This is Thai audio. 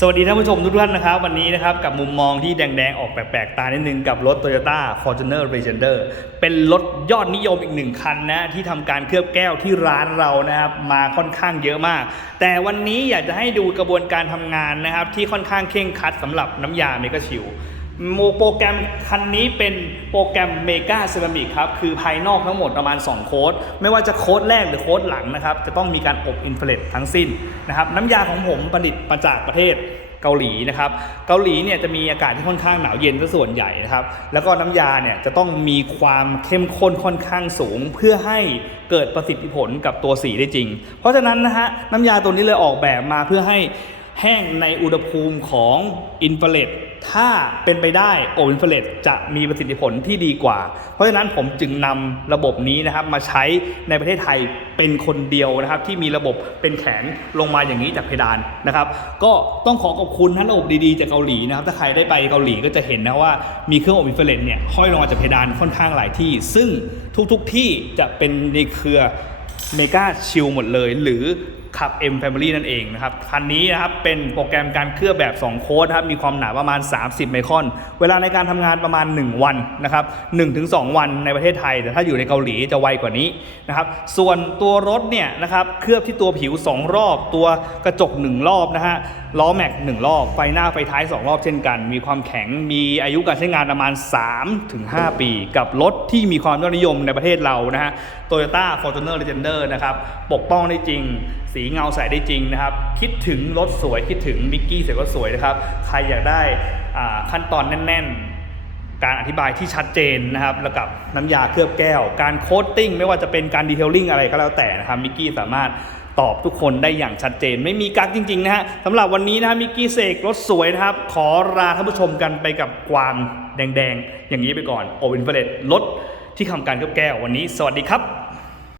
สวัสดีท่านผู้ชมทุกท่านนะครับ วันนี้นะครับกับมุมมองที่แดงๆ ออกแปลกๆ ตานิดนึงกับรถ Toyota Fortuner Legender เป็นรถยอดนิยมอีกหนึ่งคันนะที่ทำการเคลือบแก้วที่ร้านเรานะครับมาค่อนข้างเยอะมาก แต่วันนี้อยากจะให้ดูกระบวนการทำงานนะครับที่ค่อนข้างเข่งคัดสำหรับน้ำยาเมกาชิล โมโปรแกรมคันนี้เป็นโปรแกรมเมกาเซรามิกครับ คือภายนอกทั้งหมดประมาณ 2 โค้ด ไม่ว่าจะโค้ดแรกหรือโค้ดหลังนะครับ จะต้องมีการอบอินฟล t ทั้งสิ้นนะครับ น้ำยาของผมผลิตมาจากประเทศเกาหลีนะครับ เกาหลีเนี่ยจะมีอากาศที่ค่อนข้างหนาวเย็นซะส่วนใหญ่นะครับ แล้วก็น้ำยาเนี่ยจะต้องมีความเข้มข้นค่อนข้างสูง เพื่อให้เกิดประสิทธิผลกับตัวสีได้จริง เพราะฉะนั้นนะฮะน้ำยาตัวนี้เลยออกแบบมาเพื่อให้ แห้งในอุณหภูมิของอินฟราเรดถ้าเป็นไปได้โออินฟราเรดจะมีประสิทธิผลที่ดีกว่า เพราะฉะนั้นผมจึงนำระบบนี้นะครับมาใช้ในประเทศไทยเป็นคนเดียวนะครับ ที่มีระบบเป็นแขนลงมาอย่างนี้จากเพดานนะครับ ก็ต้องขอขอบคุณท่านระบบดีๆจากเกาหลีนะครับ ถ้าใครได้ไปเกาหลีก็จะเห็นนะว่ามีเครื่องอบอินฟราเรดเนี่ยห้อยลงมาจากเพดานค่อนข้างหลายที่ ซึ่งทุกๆที่จะเป็นในเครือเมกาชิลหมดเลย หรือ ขับ M Family นั่นเองนะครับ คันนี้นะครับเป็นโปรแกรมการเคลือบแบบ 2 โค้ดนะครับ มีความหนาประมาณ 30 ไมครอน เวลาในการทำงานประมาณ 1 วันนะครับ 1-2 วันในประเทศไทย แต่ถ้าอยู่ในเกาหลีจะไวกว่านี้นะครับ ส่วนตัวรถเนี่ยนะครับ เคลือบที่ตัวผิว 2 รอบ ตัวกระจก 1 รอบนะฮะ ล้อแม็ก 1 รอบ ไฟหน้าไฟท้าย 2 รอบเช่นกัน มีความแข็ง มีอายุการใช้งานประมาณ 3-5 ปี กับรถที่มีความยอดนิยมในประเทศเรานะฮะ Toyota Fortuner Legender นะครับ ปกป้องได้จริง สีเงาใสได้จริงนะครับ คิดถึงรถสวยคิดถึงมิกกี้เสกรถสวยนะครับ ใครอยากได้ขั้นตอนแน่น ๆ การอธิบายที่ชัดเจนนะครับแล้วกับน้ำยาเคลือบแก้ว การโคตติ้งไม่ว่าจะเป็นการดีเทลลิ่งอะไรก็แล้วแต่นะครับมิกกี้สามารถตอบทุกคนได้อย่างชัดเจนไม่มีกักจริง ๆ นะฮะสำหรับวันนี้นะครับมิกกี้เสกรถสวยนะครับ ขอลาท่านผู้ชมกันไปกับความแดง ๆ อย่างนี้ไปก่อนโอเวนเฟรดรถที่ทำการเคลือบแก้ววันนี้ สวัสดีครับ